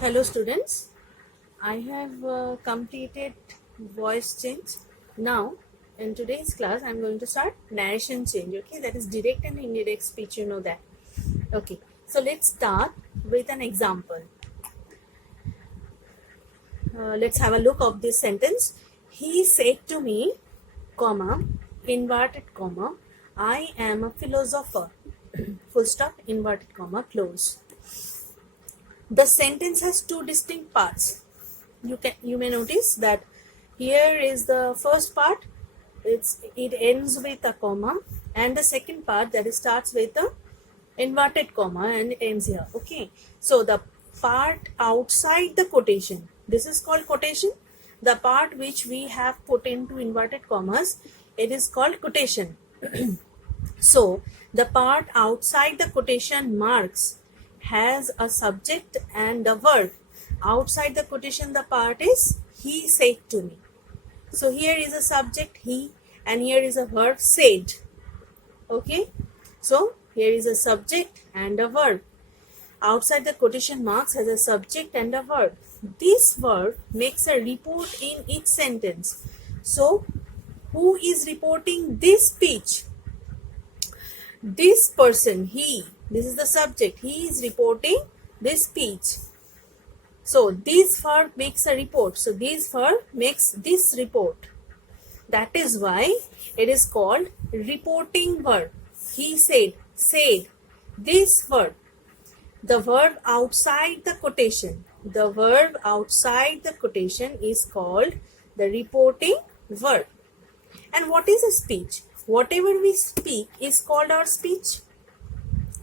Hello students, I have completed voice change. Now in today's class I am going to start narration change. Okay, that is direct and indirect speech, you know that. Okay, so let's start with an example. Let's have a look of this sentence. He said to me, comma, inverted comma, I am a philosopher. Full stop, inverted comma, close. The sentence has two distinct parts. You may notice that here is the first part. It ends with a comma, and the second part that starts with a inverted comma and ends here. Okay, so the part outside the quotation, this is called quotation. The part which we have put into inverted commas, it is called quotation. So the part outside the quotation marks has a subject and a verb. Outside the quotation, the part is he said to me. So here is a subject he, and here is a verb said. Okay, so here is a subject and a verb. Outside the quotation marks has a subject and a verb. This verb makes a report in each sentence. So who is reporting this speech? This person, he, this is the subject, he is reporting this speech. So this verb makes a report. So this verb makes this report. That is why it is called reporting verb. He said, this verb. The verb outside the quotation. The verb outside the quotation is called the reporting verb. And what is a speech? Whatever we speak is called our speech.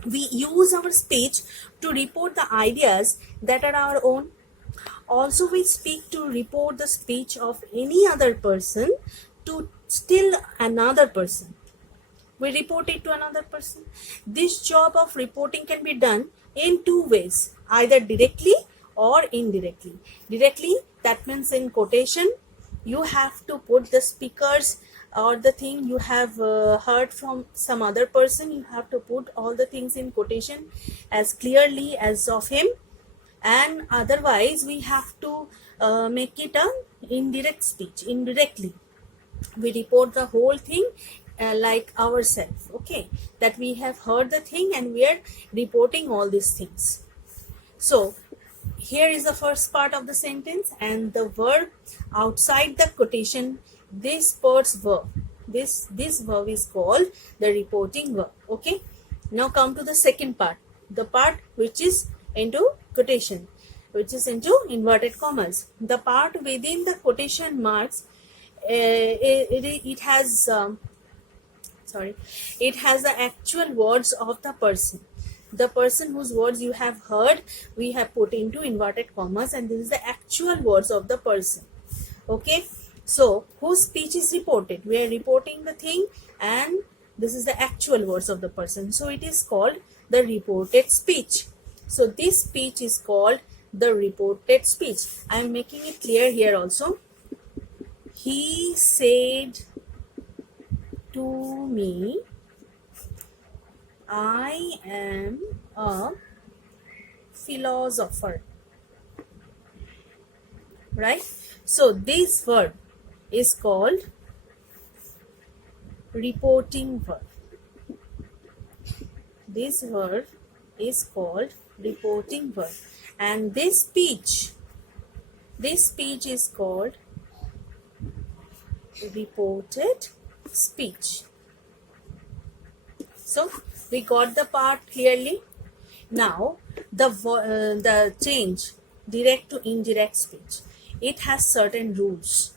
We use our speech to report the ideas that are our own. Also, we speak to report the speech of any other person to still another person. We report it to another person. This job of reporting can be done in two ways, either directly or indirectly. Directly, that means in quotation, you have to put the speakers or the thing you have heard from some other person, you have to put all the things in quotation as clearly as of him. And otherwise we have to make it a indirect speech. Indirectly we report the whole thing like ourselves, okay, that we have heard the thing and we are reporting all these things. So here is the first part of the sentence, and the verb outside the quotation, this part's verb, this verb is called the reporting verb. Okay, now come to the second part, the part which is into quotation, which is into inverted commas. The part within the quotation marks, it has the actual words of the person. The person whose words you have heard, we have put into inverted commas, and this is the actual words of the person. Okay, so whose speech is reported? We are reporting the thing, and this is the actual words of the person. So it is called the reported speech. So this speech is called the reported speech. I am making it clear here also. He said to me, I am a philosopher. Right? So this verb is called reporting verb. This verb is called reporting verb. And this speech is called reported speech. So we got the part clearly. Now the change, direct to indirect speech, it has certain rules.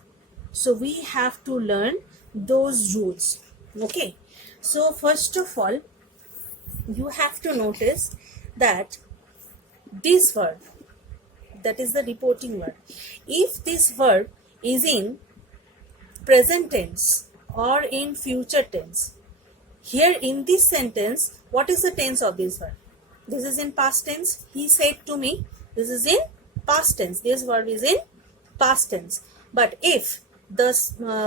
So we have to learn those rules. Okay. So first of all, you have to notice that this verb, that is the reporting verb, if this verb is in present tense or in future tense, here in this sentence, what is the tense of this verb? This is in past tense. He said to me. This is in past tense. This verb is in past tense. But if the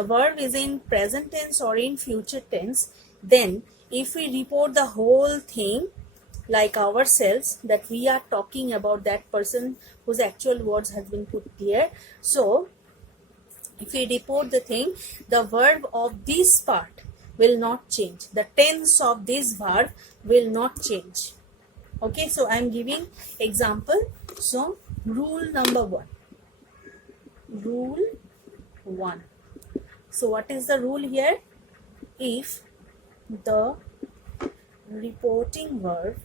verb is in present tense or in future tense, then if we report the whole thing like ourselves, that we are talking about that person whose actual words has been put here. So if we report the thing, the verb of this part will not change, the tense of this verb will not change. Okay, so I am giving example. So rule number 1. Rule 1. So what is the rule here? If the reporting verb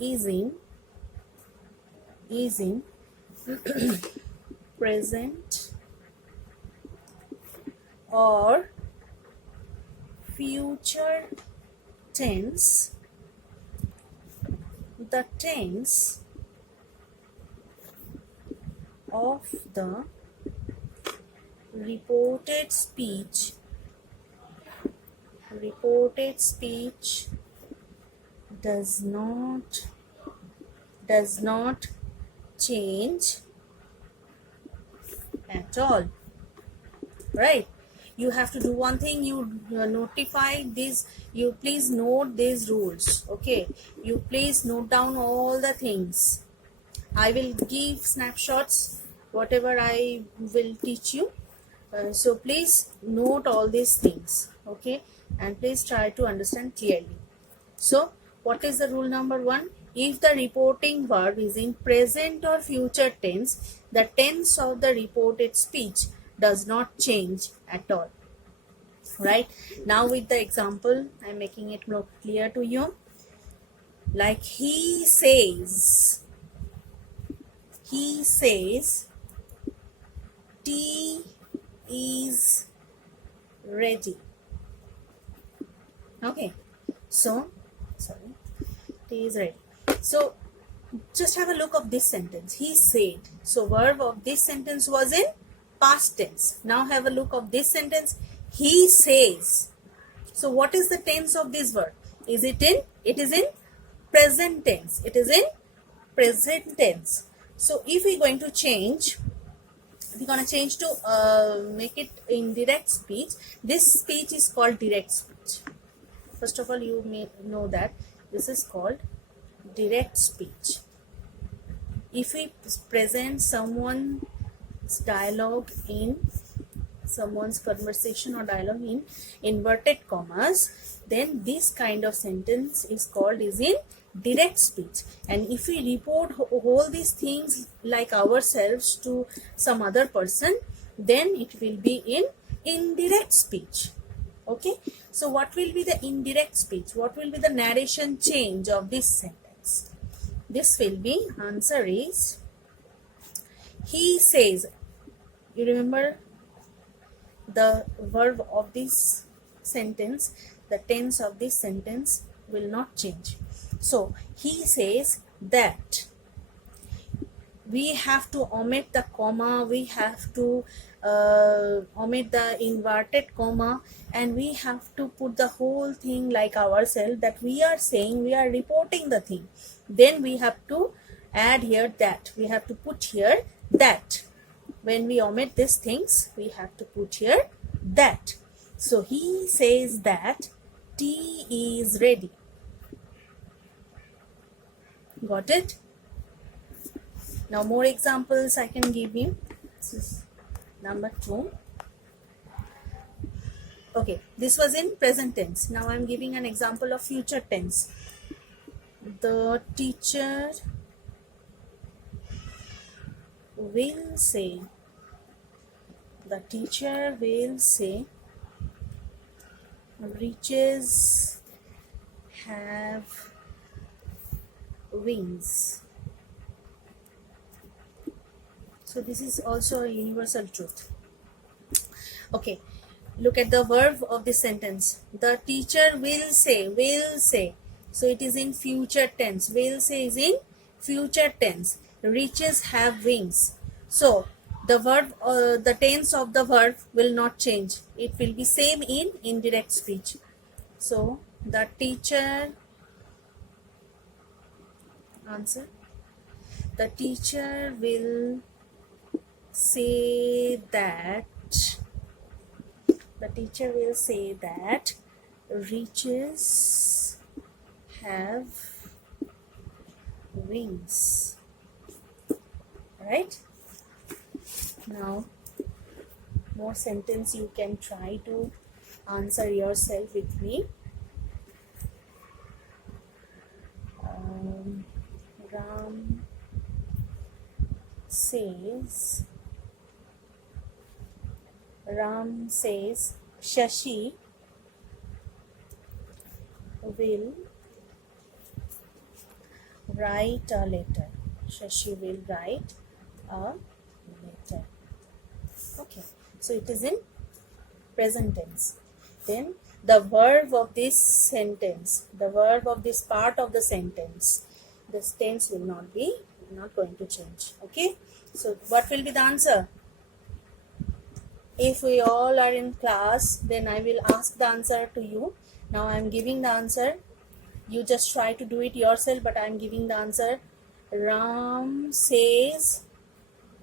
is in present or future tense, the tense of the reported speech does not change at all. Right, you have to do one thing, you notify this, you please note these rules. Okay, you please note down all the things. I will give snapshots whatever I will teach you. So please note all these things. Okay, and please try to understand clearly. So what is the rule number 1? If the reporting verb is in present or future tense, the tense of the reported speech does not change at all. Right, now with the example I am making it more clear to you. Like he says tea is ready. Okay, so sorry, tea is ready. So just have a look of this sentence. He said. So verb of this sentence was in past tense. Now have a look of this sentence. He says. So what is the tense of this verb? It is in present tense. It is in present tense. So if we're going to change, we're going to change to make it in direct speech. This speech is called direct speech. First of all, you may know that this is called direct speech. If we present someone's dialogue in someone's conversation or dialogue in inverted commas, then this kind of sentence is in direct speech. And if we report all these things like ourselves to some other person, then it will be in indirect speech. Okay, so what will be the indirect speech? What will be the narration change of this sentence? This will be, answer is, he says. You remember the verb of this sentence, the tense of this sentence will not change. So he says that. We have to omit the comma, we have to omit the inverted comma, and we have to put the whole thing like ourselves, that we are saying, we are reporting the thing. Then we have to add here that, we have to put here that. When we omit these things, we have to put here that. So he says that tea is ready. Got it? Now more examples I can give you. This is number 2. Okay, this was in present tense. Now I am giving an example of future tense. The teacher will say, riches have wings. So this is also a universal truth. Okay, look at the verb of this sentence. The teacher will say. So it is in future tense. Will say is in future tense. Riches have wings. So the verb, the tense of the verb will not change. It will be same in indirect speech. So the teacher, answer, the teacher will say that the teacher will say that riches have wings. Right? Now, more sentence you can try to answer yourself with me. Ram says Shashi will write a letter. Shashi will write a letter. Okay, so it is in present tense. Then the verb of this sentence, the verb of this part of the sentence, this tense will not going to change. Okay, so what will be the answer? If we all are in class, then I will ask the answer to you. Now I am giving the answer. You just try to do it yourself, but I am giving the answer. Ram says,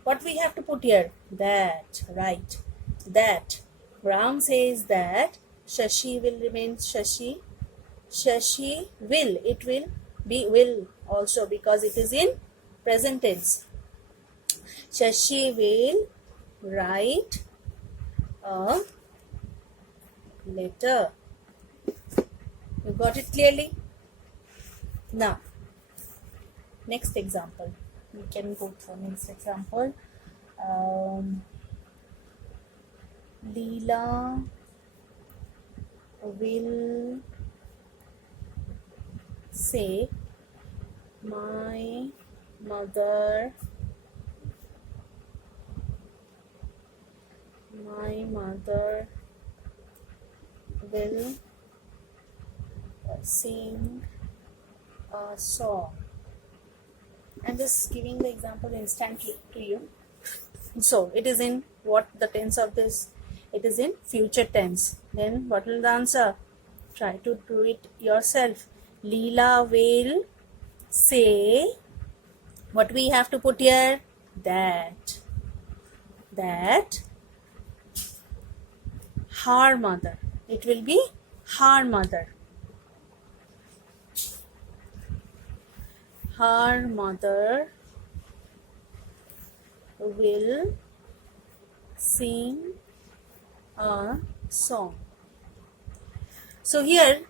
what we have to put here? That, right? That. Ram says that Shashi will remain Shashi. Shashi will. It will be will also because it is in present tense. Shashi will write a letter. You got it clearly? Now, next example. We can go for next example. Leela will say, my mother will sing a song. I'm just giving the example instantly to you. So it is in what the tense of this? It is in future tense. Then what will the answer? Try to do it yourself. Leela will say, what we have to put here? That her mother. It will be her mother. Her mother will sing a song. So here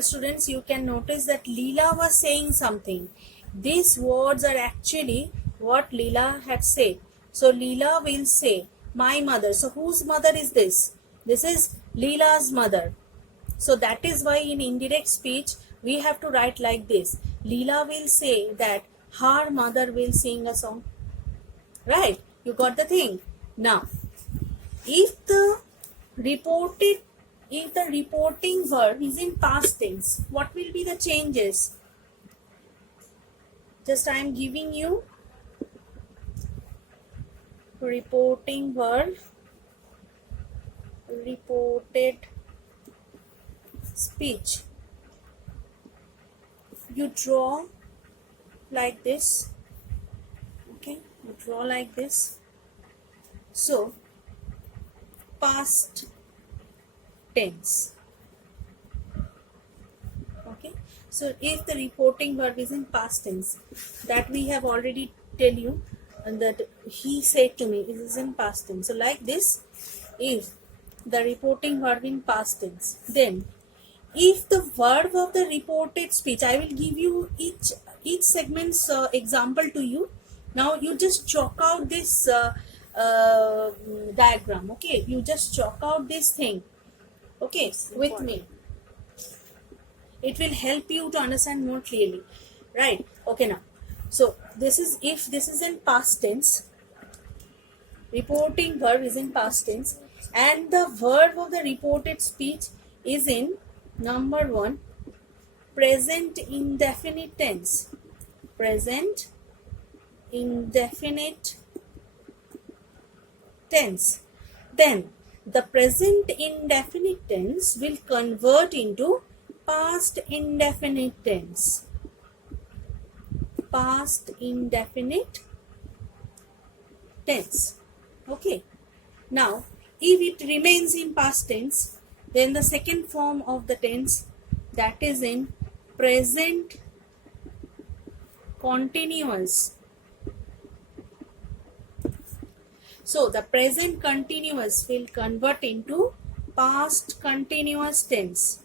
students, you can notice that Leela was saying something. These words are actually what Leela had said. So Leela will say, my mother. So whose mother is this? This is Leela's mother. So that is why in indirect speech we have to write like this. Leela will say that her mother will sing a song. Right? You got the thing? Now, if the reporting verb is in past tense, what will be the changes? Just I am giving you reporting verb, reported speech. You draw like this. Okay, you draw like this. So, past tense. Okay, so if the reporting verb is in past tense, that we have already tell you, and that he said to me, it is in past tense. So like this, if the reporting verb in past tense, then if the verb of the reported speech, I will give you each segment's example to you. Now you just chalk out this diagram. Okay, you just chalk out this thing. Okay, with me. It will help you to understand more clearly. Right? Okay, now. So this is, if this is in past tense, reporting verb is in past tense, and the verb of the reported speech is in number 1, present indefinite tense. Present indefinite tense. Then the present indefinite tense will convert into past indefinite tense. Past indefinite tense. Okay. Now, if it remains in past tense, then the second form of the tense, that is in present continuous. So the present continuous will convert into past continuous tense.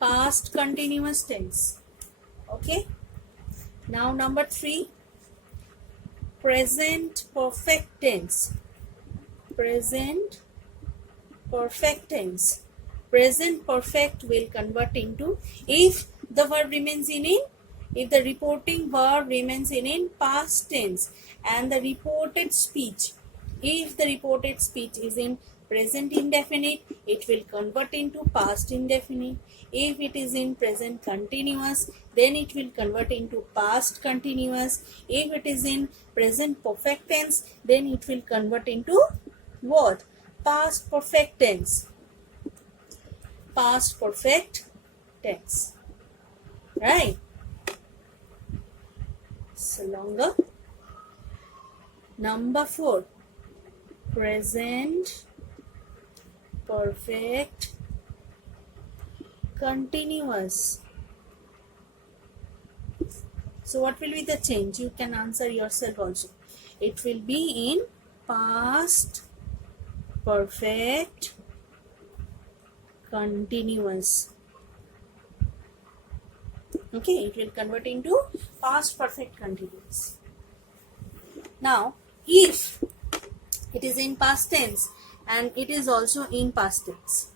Past continuous tense. Okay. Now number 3, present perfect tense. Present perfect tense. Present perfect will convert into, if the verb remains in if the reporting verb remains in past tense, and the reported speech, if the reported speech is in present indefinite, it will convert into past indefinite. If it is in present continuous, then it will convert into past continuous. If it is in present perfect tense, then it will convert into what? Past perfect tense. Past perfect tense. Right? So longer. Number 4, present perfect continuous. So what will be the change? You can answer yourself also. It will be in past perfect continuous. Okay, it will convert into past perfect continuous. Now, if it is in past tense and it is also in past tense,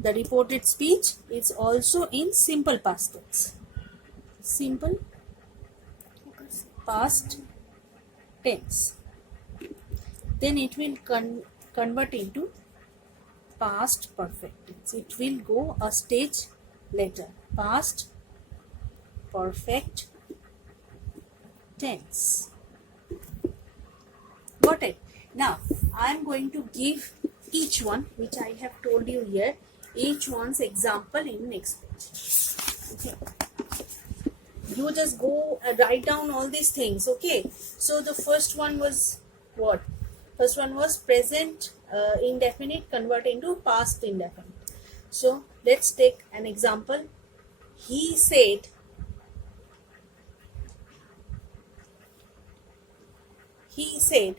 the reported speech is also in simple past tense. Simple past tense. Then it will convert into past perfect tense. It will go a stage later. Past perfect tense. Got it? Now, I am going to give each one, which I have told you here, each one's example in next page. Okay. You just go write down all these things. Okay. So the first one was what? First one was present indefinite convert into past indefinite. So let's take an example. He said. He said.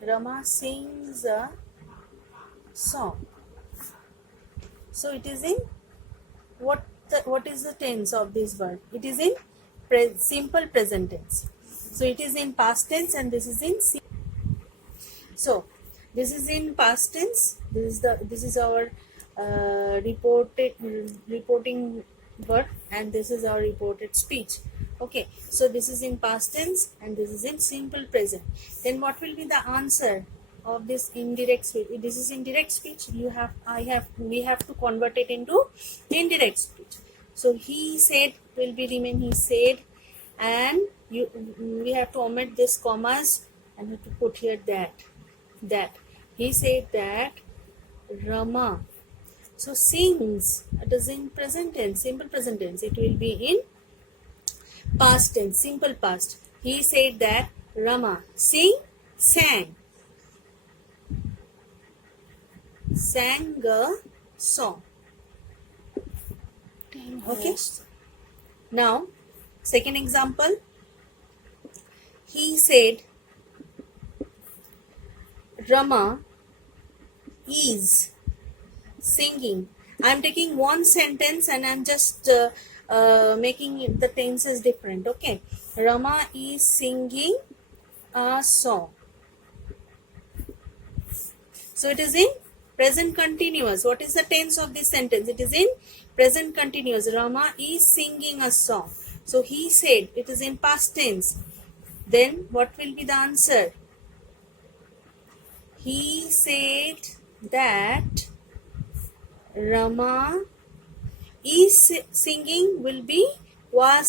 Rama sings a song. So it is in what is the tense of this verb? It is in simple present tense. So it is in past tense and this is in so this is in past tense. This is our reporting verb and this is our reported speech. Okay, so this is in past tense and this is in simple present. Then what will be the answer of this indirect speech? This is indirect speech. We have to convert it into indirect speech. So he said will be remain he said, and we have to omit this commas and we have to put here that he said that Rama. So sings, it is in present tense, simple present tense. It will be in past tense, simple past. He said that Rama sang a song. Okay. Now, second example. He said Rama is singing. I am taking one sentence and I am just making the tenses different. Okay. Rama is singing a song. So it is in present continuous. What is the tense of this sentence? It is in present continuous. Rama is singing a song. So he said, it is in past tense. Then what will be the answer? He said that Rama is singing will be was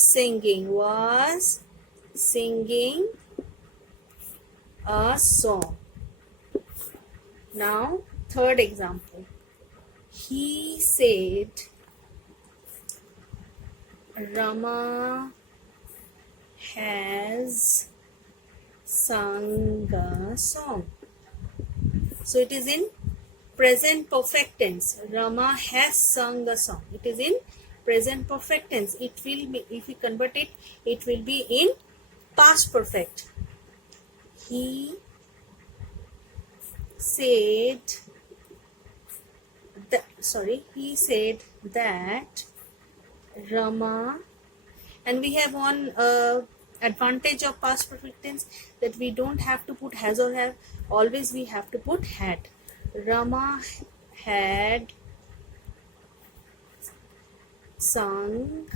singing a song. Now, third example. He said, Rama has sung a song. So it is in present perfect tense. Rama has sung a song. It is in present perfect tense. It will be, if we convert it, it will be in past perfect. He said that Rama, and we have one advantage of past perfect tense, that we don't have to put has or have. Always we have to put had. Rama had sung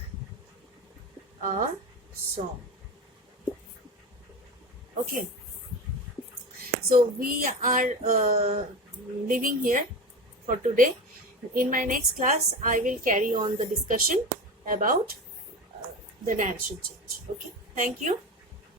a song. Okay, so we are leaving here for today. In my next class, I will carry on the discussion about the narration change. Okay, thank you.